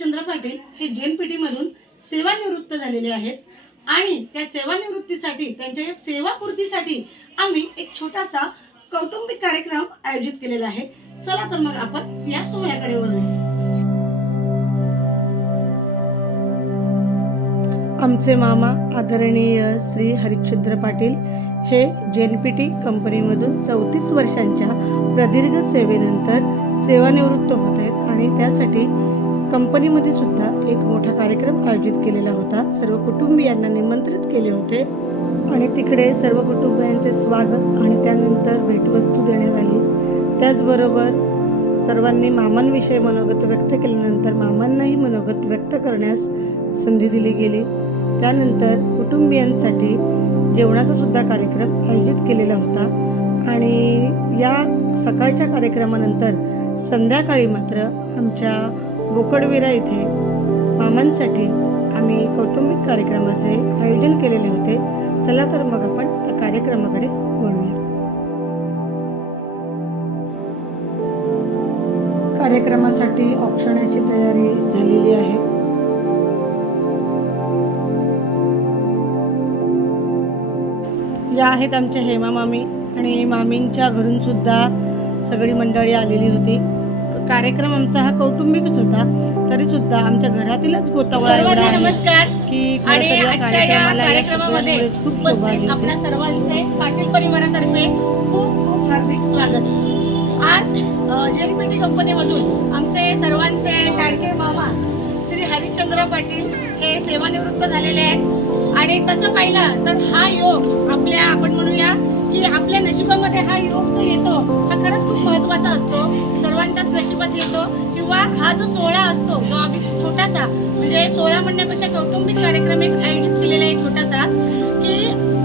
श्री पाटील हे जेएनपीटीमधून सेवानिवृत्त झालेले आहेत. आणि त्या सेवानिवृत्तीसाठी त्यांच्या या सेवापूर्तीसाठी आम्ही एक छोटासा कौटुंबिक कार्यक्रम आयोजित केलेला आहे. चला तर मग आपण या सोहळ्याकडे वळूया. आमचे मामा आदरणीय श्री हरिश्चंद्र पाटील हे जन पी टी कंपनीमधून चौतीस वर्षांच्या प्रदीर्घ सेवेनंतर सेवानिवृत्त होत आहेत. आणि त्यासाठी कंपनीमध्ये सुद्धा एक मोठा कार्यक्रम आयोजित केलेला होता. सर्व कुटुंबियांना निमंत्रित केले होते. आणि तिकडे सर्व कुटुंबियांचे स्वागत आणि त्यानंतर भेटवस्तू देण्यात आली. त्याचबरोबर सर्वांनी मामांविषयी मनोगत व्यक्त केल्यानंतर मामांनाही मनोगत व्यक्त करण्यास संधी दिली गेली. त्यानंतर कुटुंबियांसाठी जेवणाचा सुद्धा कार्यक्रम आयोजित केलेला होता. आणि या सकाळच्या कार्यक्रमानंतर संध्याकाळी मात्र आमच्या बोकडविरा इथे मामांसाठी आम्ही कौटुंबिक कार्यक्रमाचे आयोजन केलेले होते. चला तर मग आपण त्या कार्यक्रमाकडे वळूया. कार्यक्रमासाठी औक्षणाची तयारी झालेली आहे. या आहेत आमच्या हेमा मामी आणि मामींच्या घरून सुद्धा सगळी मंडळी आलेली होती. कार्यक्रम आमचा हा कौटुंबिकच होता. तरी सुद्धा आमच्या घरातीलच गोतावळा एवढा नमस्कार. की आणि आजच्या या कार्यक्रमामध्ये खूप आपल्या सर्वांचे पाटील परिवारातर्फे खूप खूप हार्दिक स्वागत. आज जेएनपीटी कंपनीमधून आमचे सर्वांचे लाडके मामा श्री हरिश्चंद्र पाटील हे सेवानिवृत्त झालेले आहेत. आणि तसं पाहिलं तर हा योग आपल्या आपण म्हणूया की आपल्या नशिबामध्ये हा योग जो येतो हा खरंच खूप महत्त्वाचा असतो. सर्वांच्याच नशिबात येतो. किंवा हा जो सोहळा असतो जो आम्ही छोटासा म्हणजे सोहळा म्हणण्यापेक्षा कौटुंबिक कार्यक्रम एक आयोजित केलेला आहे छोटासा की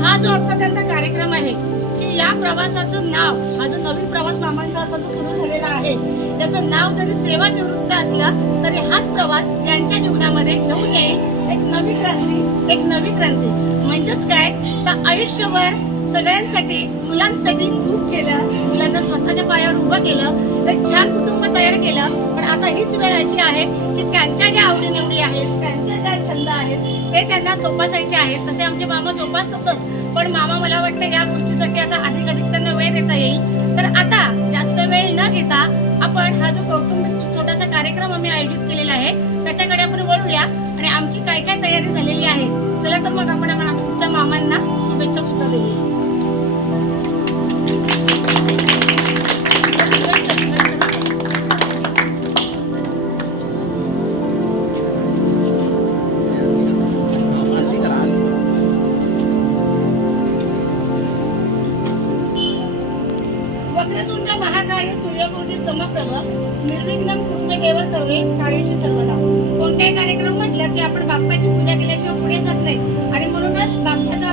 हा जो आमचा त्यांचा कार्यक्रम आहे की या प्रवासाचं नाव हा जो नवीन प्रवास मामांचा आता जो सुरू झालेला आहे त्याचं नाव जरी सेवानिवृत्त असलं तरी हाच प्रवास यांच्या जीवनामध्ये घेऊन येईल. एक नवी क्रांती एक नवी क्रांती. म्हणजेच काय? तर आयुष्यभर सगळ्यांसाठी मुलांसाठी खूप केलं. मुलांना स्वतःच्या पायावर उभं केलं एक छान कुटुंब तयार केलं. पण आता हीच वेळ अशी आहे की त्यांच्या ज्या आवडीनिवडी आहेत त्यांच्या ज्या छंद आहेत ते त्यांना जोपासायचे आहेत. तसे आमचे मामा जोपासतातच. पण मामा मला वाटतं या गोष्टीसाठी आता अधिक अधिक त्यांना वेळ देता येईल. तर आता जास्त वेळ न घेता आपण हा जो कौटुंबिक छोटासा कार्यक्रम आम्ही आयोजित केलेला आहे त्याच्याकडे आपण वळूया. आणि आमची काय काय तयारी झालेली आहे चला तर मग आपण आपण आमच्या मामांना शुभेच्छा सुद्धा देऊया. महाकाय सूर्यकोटी समप्रभ निर्विघ्न कुटुंबे देव सर्वे काळीशी सर्वदा. कोणताही कार्यक्रम म्हटलं की आपण बाप्पाची पूजा केल्याशिवाय पुढे जात नाही. आणि म्हणूनच बाप्पाचं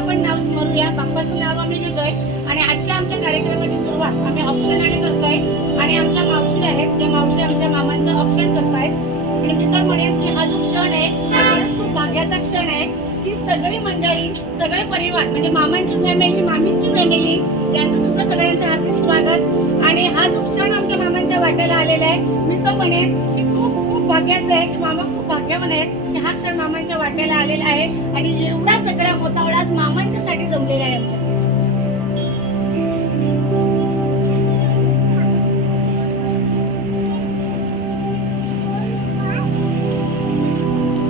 करूया. बाप्पाचं नाव आम्ही घेतोय. आणि आजच्या आमच्या कार्यक्रमाची सुरुवात आम्ही ऑप्शन आणि करतोय. आणि आमच्या मावशी आहेत. त्या मावशी आमच्या मामांचं ऑप्शन करतायत. आणि मी तर म्हणेन की हा जो क्षण आहे हा खरंच खूप भाग्याचा क्षण आहे. की सगळी मंडळी सगळे परिवार म्हणजे मामांची फॅमिली मामींची फॅमिली यांचं सुद्धा सगळ्यांचं हार्दिक स्वागत. आणि हा जो क्षण आमच्या मामांच्या वाट्याला आलेला आहे मी तर म्हणेन की खूप खूप भाग्याचं आहे की मामा खूप भाग्यवान आहेत की हा क्षण मामांच्या वाट्याला आलेला आहे आणि एवढा सगळा होतावळा आज मामांच्यासाठी जमलेला आहे आमच्या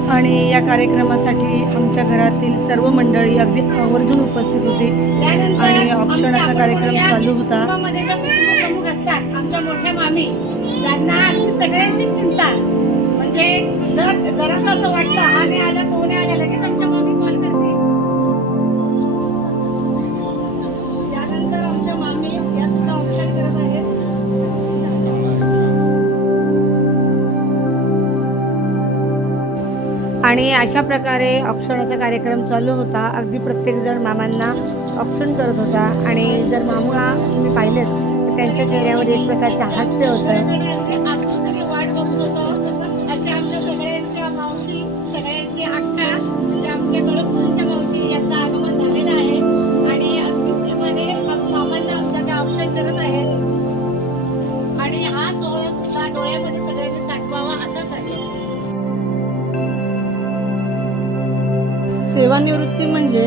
आणि या कार्यक्रमासाठी आमच्या घरातील सर्व मंडळी अगदी आवर्जून उपस्थित होती त्यानंतर आणि औक्षणाचा आमच्या कार्यक्रम चालू होता. आमच्या मोठ्या मामी ज्यांना सगळ्यांची चिंता म्हणजे जर जरासं असं वाटलं हा नाही आला तो नाही आला लगेच आमच्या मामी कॉल करते. त्यानंतर आमच्या मामी या सुद्धा औक्षण करत आहेत. आणि अशा प्रकारे औक्षणाचा कार्यक्रम चालू होता. अगदी प्रत्येकजण मामांना औक्षण करत होता. आणि जर मामा मी पाहिलेत तर त्यांच्या चेहऱ्यावर एक प्रकारचं हास्य होतं. सेवानिवृत्ती म्हणजे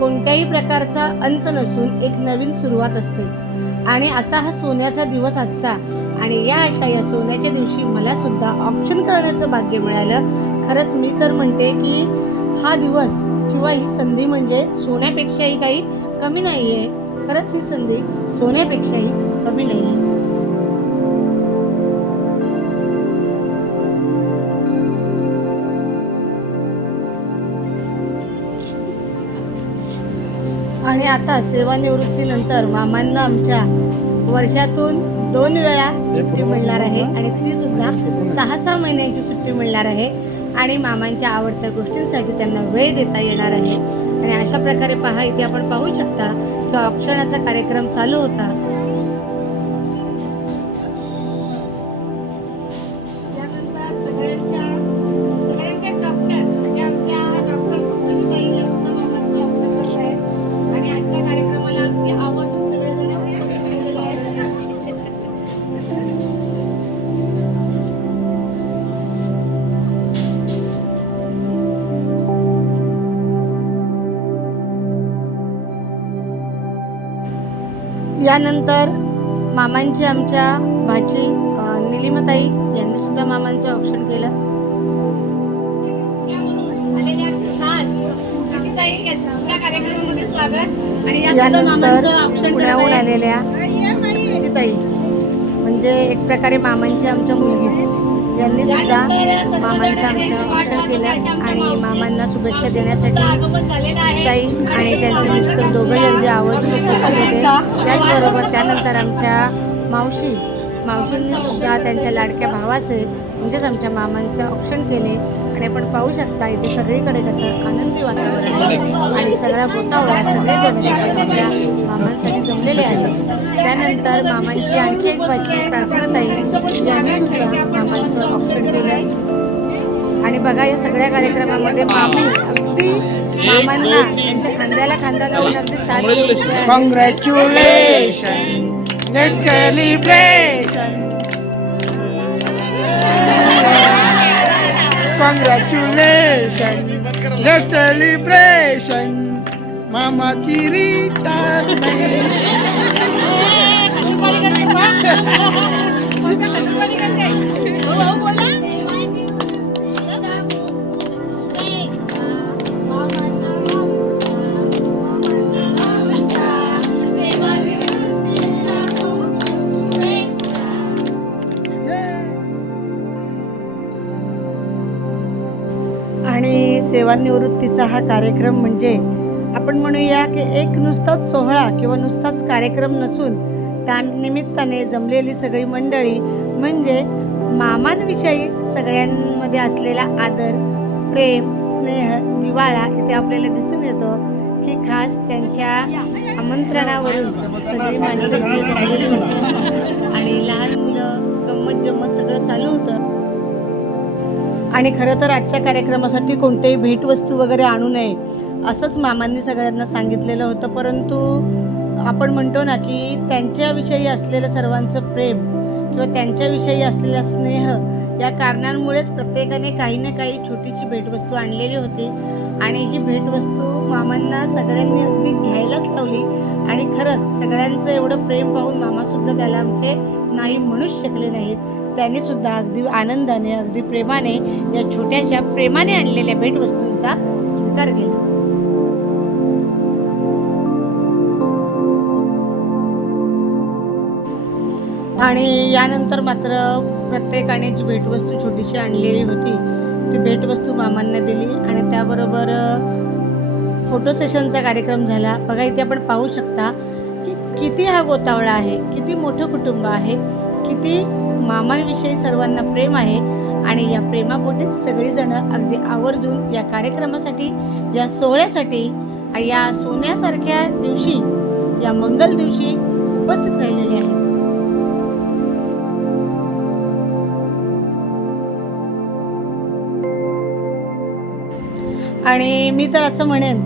कोणत्याही प्रकारचा अंत नसून एक नवीन सुरुवात असते. आणि असा हा सोन्याचा दिवस आजचा. आणि या अशा या सोन्याच्या दिवशी मला सुद्धा ऑप्शन करण्याचं भाग्य मिळालं. खरंच मी तर म्हणते की हा दिवस किंवा ही संधी म्हणजे सोन्यापेक्षाही काही कमी नाही आहे खरंच ही संधी सोन्यापेक्षाही कमी नाही आहे आता सेवानिवृत्तीनंतर मामांना आमच्या वर्षातून दोन वेळा सुट्टी मिळणार आहे आणि ती सुद्धा सहा सहा महिन्यांची सुट्टी मिळणार आहे आणि मामांच्या आवडत्या गोष्टींसाठी त्यांना वेळ देता येणार आहे. आणि अशा प्रकारे पहा इथे आपण पाहू शकता की औक्षणाचा कार्यक्रम चालू होता. यानंतर मामांची आमच्या भाची निलिमाताई यांनी सुद्धा मामांचं औक्षण केलं यानंतर पुण्याहून. आलेल्या ताई म्हणजे एक प्रकारे मामांची आमच्या मुलगीच यांनी सुद्धा मामांचं आमचं औक्षण केलं आणि मामांना शुभेच्छा देण्यासाठी ताई आणि त्यांचे मिस्टर दोघंही अगदी आवर्जून उपस्थित होते त्याचबरोबर त्यानंतर आमच्या मावशी मावशींनी सुद्धा त्यांच्या लाडक्या भावाचे म्हणजेच आमच्या मामांचं औक्षण केले. आणि आपण पाहू शकता. इथे सगळीकडे कसं आनंदी वातावरण आहे. आणि सगळ्या गोतावळ्या सगळेजण कसे मामांसाठी जमलेले आहेत. त्यानंतर मामांची आणखी एक बाची प्रार्थनाताई यांनी सुद्धा मामांचं ऑप्शन केलं आणि बघा या सगळ्या कार्यक्रमामध्ये मामी अगदी मामांना त्यांच्या खांद्याला खांदा लावून अगदी साथ congratulation celebration Congratulations, the celebration, Mama Kirita. Balikan? सेवानिवृत्तीचा हा कार्यक्रम म्हणजे आपण म्हणूया की एक नुसताच सोहळा किंवा नुसताच कार्यक्रम नसून त्या निमित्ताने जमलेली सगळी मंडळी म्हणजे मामांविषयी सगळ्यांमध्ये असलेला आदर प्रेम स्नेह जिव्हाळा इथे आपल्याला दिसून येतो की खास त्यांच्या आमंत्रणावरून सगळी माणसं आणि आणि खरं तर आजच्या कार्यक्रमासाठी कोणतेही भेटवस्तू वगैरे आणू नये असंच मामांनी सगळ्यांना सांगितलेलं होतं. परंतु आपण म्हणतो ना की त्यांच्याविषयी असलेलं सर्वांचं प्रेम किंवा त्यांच्याविषयी असलेला स्नेह या कारणांमुळेच प्रत्येकाने काही ना काही छोटीशी भेटवस्तू आणलेली होती. आणि ही भेटवस्तू मामांना सगळ्यांनी अगदी घ्यायलाच लावली. आणि खरंच सगळ्यांचं एवढं प्रेम पाहून मामासुद्धा त्याला आमचे नाही म्हणूच शकले नाहीत. त्यानेसुद्धा अगदी आनंदाने अगदी प्रेमाने या छोट्याशा प्रेमाने आणलेल्या भेटवस्तूंचा स्वीकार केला. आणि यानंतर मात्र प्रत्येकाने जी भेटवस्तू छोटीशी आणलेली होती ती भेटवस्तू मामांना दिली आणि त्याबरोबर फोटो सेशनचा कार्यक्रम झाला. बघा इथे आपण पाहू शकता की किती हा गोतावळा आहे किती मोठं कुटुंब आहे किती मामांविषयी सर्वांना प्रेम आहे आणि या प्रेमापोटीच सगळीजणं अगदी आवर्जून या कार्यक्रमासाठी या सोहळ्यासाठी आणि या सोन्यासारख्या दिवशी या मंगल दिवशी उपस्थित राहिलेली आणि मी तर असं म्हणेन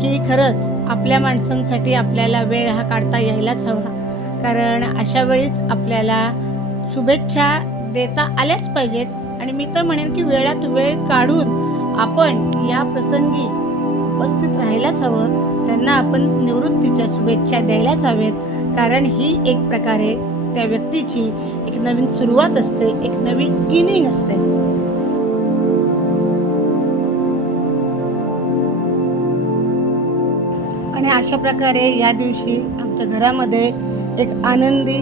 की खरंच आपल्या माणसांसाठी आपल्याला वेळ हा काढता यायलाच हवा. कारण अशा वेळीच आपल्याला शुभेच्छा देता आल्याच पाहिजेत. आणि मी तर म्हणेन की वेळात वेळ काढून आपण या प्रसंगी उपस्थित राहायलाच हवं. त्यांना आपण निवृत्तीच्या शुभेच्छा द्यायलाच हवेत. कारण ही एक प्रकारे त्या व्यक्तीची एक नवीन सुरुवात असते एक नवीन इनिंग असते. आणि अशा प्रकारे या दिवशी आमच्या घरामध्ये एक आनंदी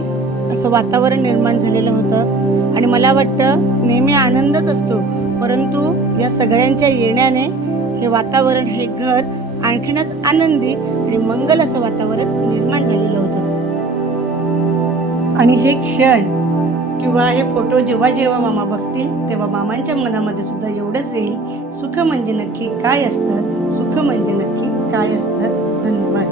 असं वातावरण निर्माण झालेलं होतं. आणि मला वाटतं नेहमी आनंदच असतो. परंतु या सगळ्यांच्या येण्याने हे वातावरण हे घर आणखीनच आनंदी आणि मंगल असं वातावरण निर्माण झालेलं होतं. आणि हे क्षण किंवा हे फोटो जेव्हा जेव्हा मामा बघतील तेव्हा मामांच्या मनामध्ये सुद्धा एवढंच येईल सुख म्हणजे नक्की काय असतं? सुख म्हणजे नक्की काय असतं? 那你们